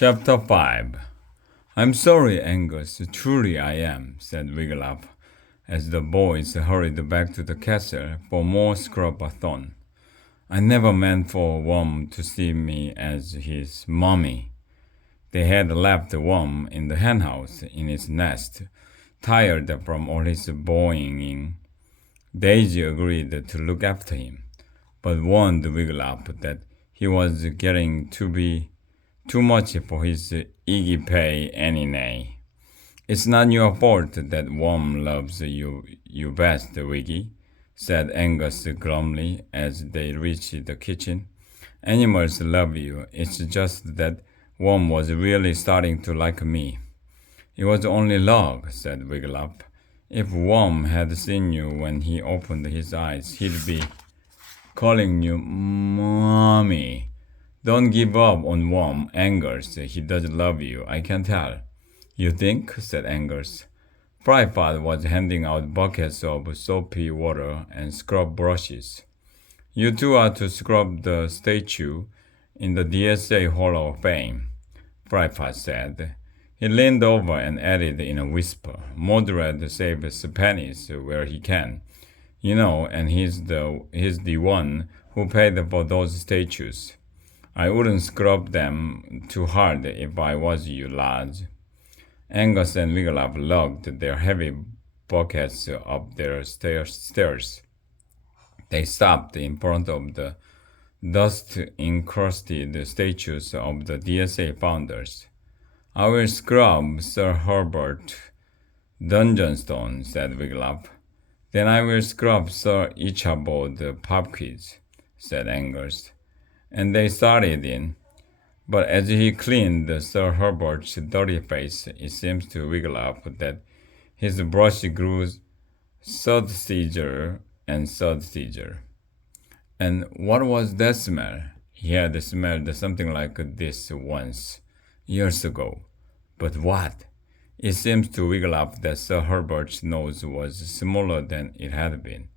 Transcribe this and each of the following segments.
Chapter 5. "I'm sorry, Angus, truly I am," said Wiglaf, as the boys hurried back to the castle for more scrub-a-thon. "I never meant for Worm to see me as his mummy." They had left Worm in the henhouse in its nest, tired from all his boying. Daisy agreed to look after him, but warned Wiglaf that he was getting to be too much for his Iggy Pay anyway. "It's not your fault that Worm loves you best, Wiggy," said Angus glumly as they reached the kitchen. "Animals love you. It's just that Worm was really starting to like me." "It was only love," said Wiglaf. "If Worm had seen you when he opened his eyes, he'd be calling you Mommy. Don't give up on Worm, Angus. He does love you, I can tell." "You think?" said Angus. Fryfat was handing out buckets of soapy water and scrub brushes. "You two are to scrub the statue in the DSA Hall of Fame," Fryfat said. He leaned over and added in a whisper, "Mordred saves pennies where he can. You know, and he's the one who paid for those statues. I wouldn't scrub them too hard if I was you lads." Angus and Wiglaf lugged their heavy buckets up their stairs. They stopped in front of the dust-encrusted statues of the DSA founders. "I will scrub Sir Herbert Dungeonstone," said Wiglaf. "Then I will scrub Sir Ichabod Popquiz," said Angus. And they started in. But as he cleaned Sir Herbert's dirty face, it seemed to Wiglaf that his brush grew sudsiger and sudsiger. And what was that smell? He had smelled something like this once, years ago. But what? It seemed to Wiglaf that Sir Herbert's nose was smaller than it had been.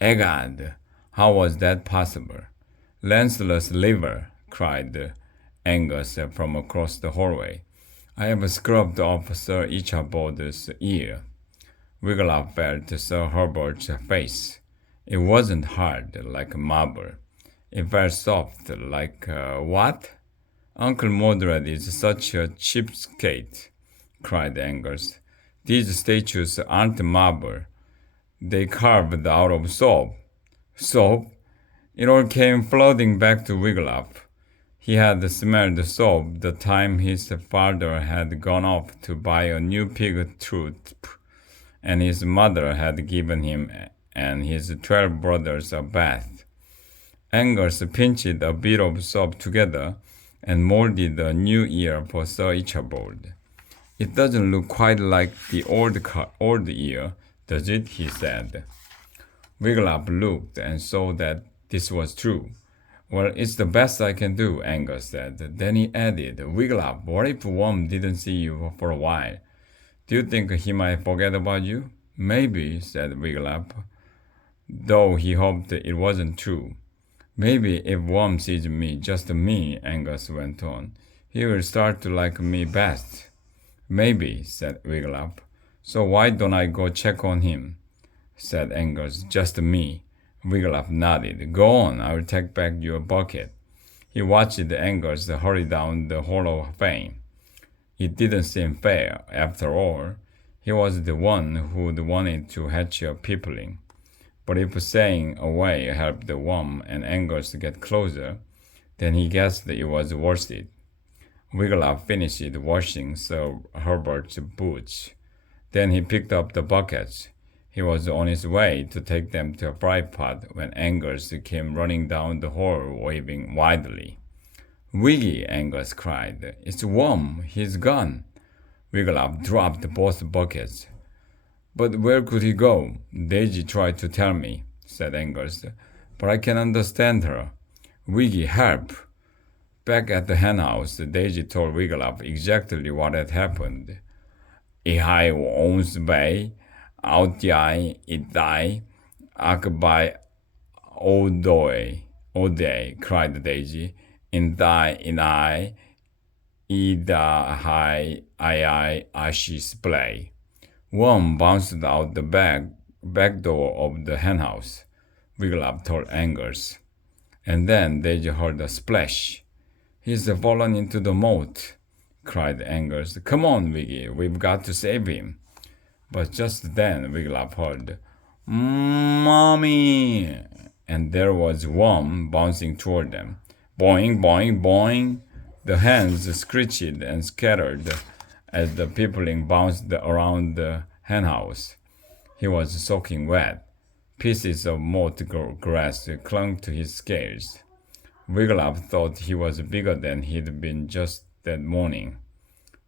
"Egad! How was that possible?" "Lancelot's liver!" cried Angus from across the hallway. "I have scrubbed off Sir Ichabod's ear." Wiglaf felt Sir Herbert's face. It wasn't hard, like marble. It felt soft, like what? "Uncle Mordred is such a cheapskate," cried Angus. "These statues aren't marble. They carved out of soap." "Soap?" It all came flooding back to Wiglaf. He had smelled soap the time his father had gone off to buy a new pig tooth, and his mother had given him and his 12 brothers a bath. Angus pinched a bit of soap together and molded a new ear for Sir Ichabod. "It doesn't look quite like the old ear, does it?" he said. Wiglaf looked and saw that this was true. "Well, it's the best I can do," Angus said. Then he added, "Wiglaf, what if Worm didn't see you for a while? Do you think he might forget about you?" "Maybe," said Wiglaf, though he hoped it wasn't true. "Maybe if Worm sees me, just me," Angus went on, "he will start to like me best." "Maybe," said Wiglaf. "So why don't I go check on him?" said Angus. "Just me." Wiglaf nodded. "Go on, I will take back your bucket." He watched Angus hurry down the Hall of Fame. It didn't seem fair. After all, he was the one who'd wanted to hatch a peopling. But if staying away helped Worm and Angus get closer, then he guessed it was worth it. Wiglaf finished washing Sir Herbert's boots. Then he picked up the buckets. He was on his way to take them to a Fryfat when Angus came running down the hall waving wildly. "Wiggy!" Angus cried. "It's Worm! He's gone!" Wiglaf dropped both buckets. "But where could he go?" "Daisy tried to tell me," said Angus, "but I can understand her. Wiggy, help!" Back at the henhouse, Daisy told Wiglaf exactly what had happened. "Ihai owns bay, outjai itai, akbai odoy," cried Daisy. "In I, Ida Hai Ai Ashi Splay. Worm bounced out the back door of the henhouse, Wiglaf told Angus. And then they heard a splash. He's fallen into the moat, cried Angus. Come on, Wiggy, we've got to save him. But just then Wiglaf heard, Mommy! And there was Worm bouncing toward them. Boing, boing, boing! The hens screeched and scattered as the peopling bounced around the henhouse. He was soaking wet. Pieces of moat grass clung to his scales. Wiglaf thought he was bigger than he'd been just that morning.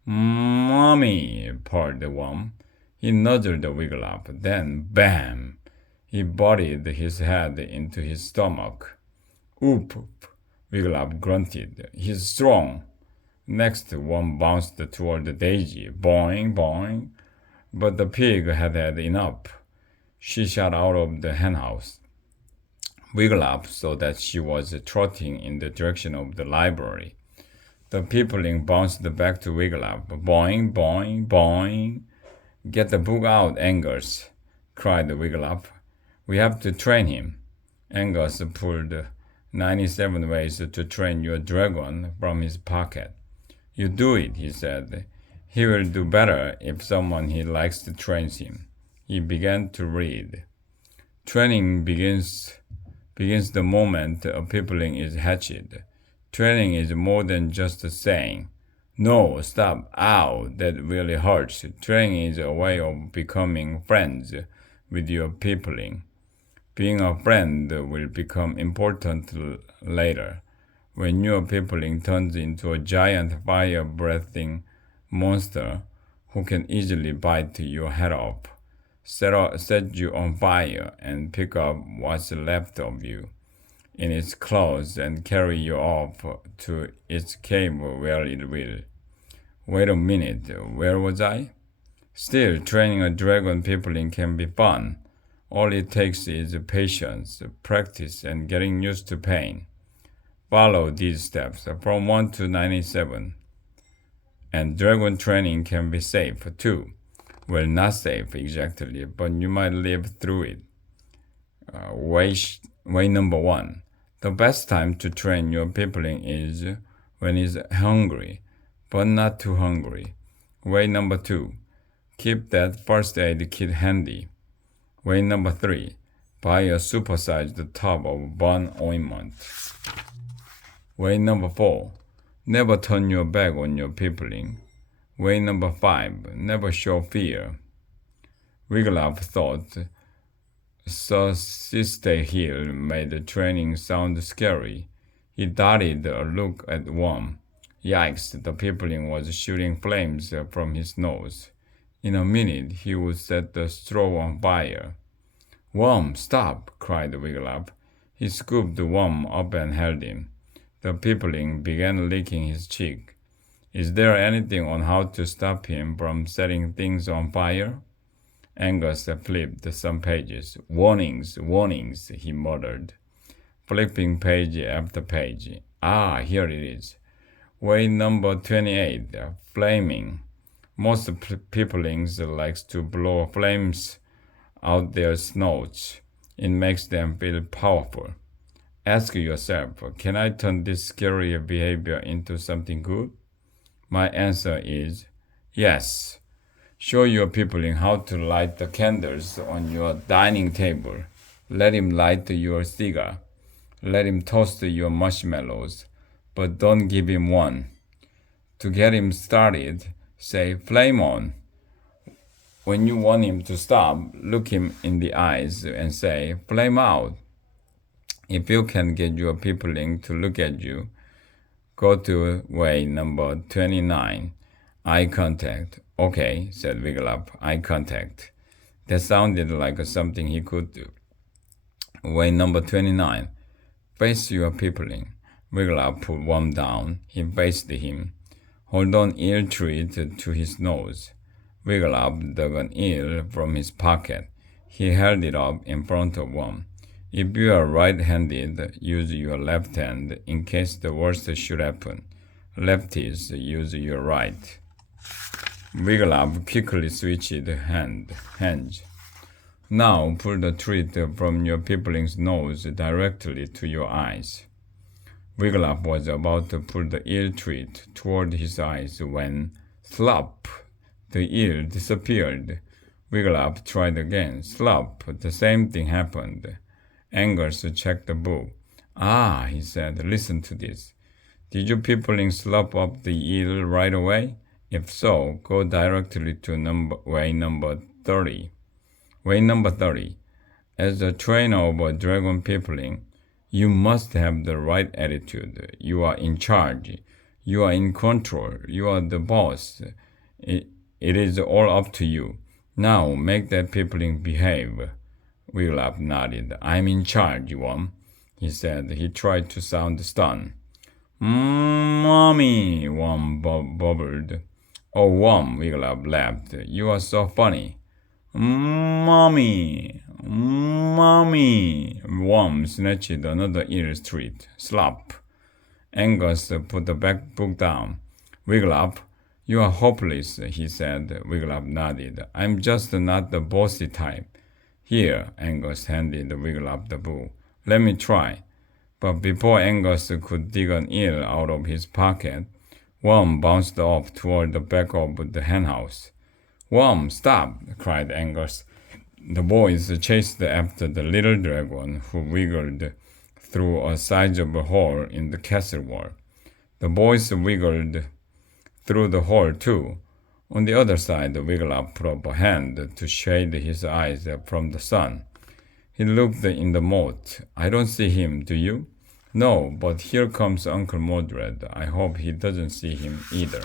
Mommy, purred the Worm. He nudged Wiglaf. Then, bam! He buried his head into his stomach. Oop! Wiglaf grunted. He's strong. Next, Worm bounced toward Daisy. Boing, boing. But the pig had had enough. She shot out of the henhouse. Wiglaf saw that she was trotting in the direction of the library. The peopling bounced back to Wiglaf. Boing, boing, boing. Get the book out, Angus, cried Wiglaf. We have to train him. Angus pulled 97 Ways to Train Your Dragon from his pocket. You do it, he said. He will do better if someone he likes trains him. He began to read. Training begins the moment a peopling is hatched. Training is more than just saying, no, stop, ow, that really hurts. Training is a way of becoming friends with your peopling. Being a friend will become important later, when your peopling turns into a giant fire-breathing monster who can easily bite your head off, set you on fire, and pick up what's left of you in its claws and carry you off to its cave where it will. Wait a minute, where was I? Still, training a dragon peopling can be fun. All it takes is patience, practice, and getting used to pain. Follow these steps from 1 to 97. And dragon training can be safe too. Well, not safe exactly, but you might live through it. Way number 1. The best time to train your peopling is when he's hungry, but not too hungry. Way number 2. Keep that first aid kit handy. Way number 3. Buy a supersized tub of burn ointment. Way number 4. Never turn your back on your peopling. Way number 5. Never show fear. Wiglaf thought Sir Sister Hill made the training sound scary. He darted a look at Worm. Yikes, the peopling was shooting flames from his nose. In a minute, he would set the straw on fire. Worm, stop, cried Wiglaf. He scooped Worm up and held him. The peopling began licking his cheek. Is there anything on how to stop him from setting things on fire? Angus flipped some pages. Warnings, warnings, he muttered, flipping page after page. Ah, here it is. Way number 28, flaming. Most peoplings likes to blow flames out their snouts. It makes them feel powerful. Ask yourself, can I turn this scary behavior into something good? My answer is yes. Show your peopling how to light the candles on your dining table. Let him light your cigar. Let him toast your marshmallows, but don't give him one. To get him started, say flame on. When you want him to stop, look him in the eyes and say flame out. If you can get your peopling to look at you, go to way number 29, eye contact. Okay, said Wiglaf, eye contact. That sounded like something he could do. Way number 29, face your peopling. Wiglaf put Worm down. He faced him. Hold on eel tree to his nose. Wiglaf dug an eel from his pocket. He held it up in front of Worm. If you are right-handed, use your left hand in case the worst should happen. Lefties, use your right. Wiglaf quickly switched hands. Now pull the treat from your peopling's nose directly to your eyes. Wiglaf was about to pull the eel treat toward his eyes when, slop, the eel disappeared. Wiglaf tried again. Slop, the same thing happened. Angus checked the book. Ah, he said, listen to this. Did you peopling slop up the eel right away? If so, go directly to way number 30. Way number 30. As the trainer of a dragon peopling, you must have the right attitude. You are in charge. You are in control. You are the boss. It is all up to you. Now make that peopling behave. Wiglaf nodded. I'm in charge, Worm, he said. He tried to sound stunned. Mommy, Worm bubbled. Oh, Worm, Wiglaf laughed. You are so funny. Mommy, Mommy. Worm snatched another eel's treat. Slop. Angus put the book down. Wiglaf, you are hopeless, he said. Wiglaf nodded. I'm just not the bossy type. Here, Angus handed Wiglaf the book. Let me try. But before Angus could dig an eel out of his pocket, Worm bounced off toward the back of the henhouse. Worm, stop! Cried Angus. The boys chased after the little dragon, who wiggled through a sizable hole in the castle wall. The boys wiggled through the hole too. On the other side, Wiglaf put up a hand to shade his eyes from the sun. He looked in the moat. I don't see him, do you? No, but here comes Uncle Mordred. I hope he doesn't see him either.